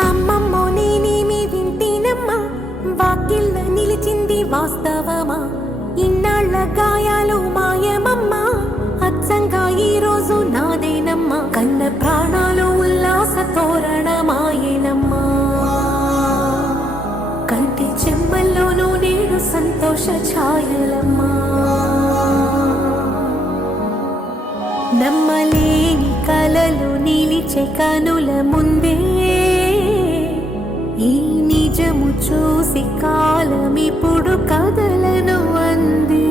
అమ్మమ్మో నేనేమి వింటేనమ్మా. వాకిళ్ళ నిలిచింది వాస్తవమా? ఇన్నాళ్ళ గాయాలు మాయమమ్మా. అచ్చంగా ఈ రోజు నాదేనమ్మా. కన్న ప్రాణాలు ఉల్లాస తోరణమాయనమ్మా. కంటి చెమ్మల్లోనూ నేడు సంతోష ఛాయలమ్మా. నమ్మలే చేసి కాలమిప్పుడు కదలను అంది.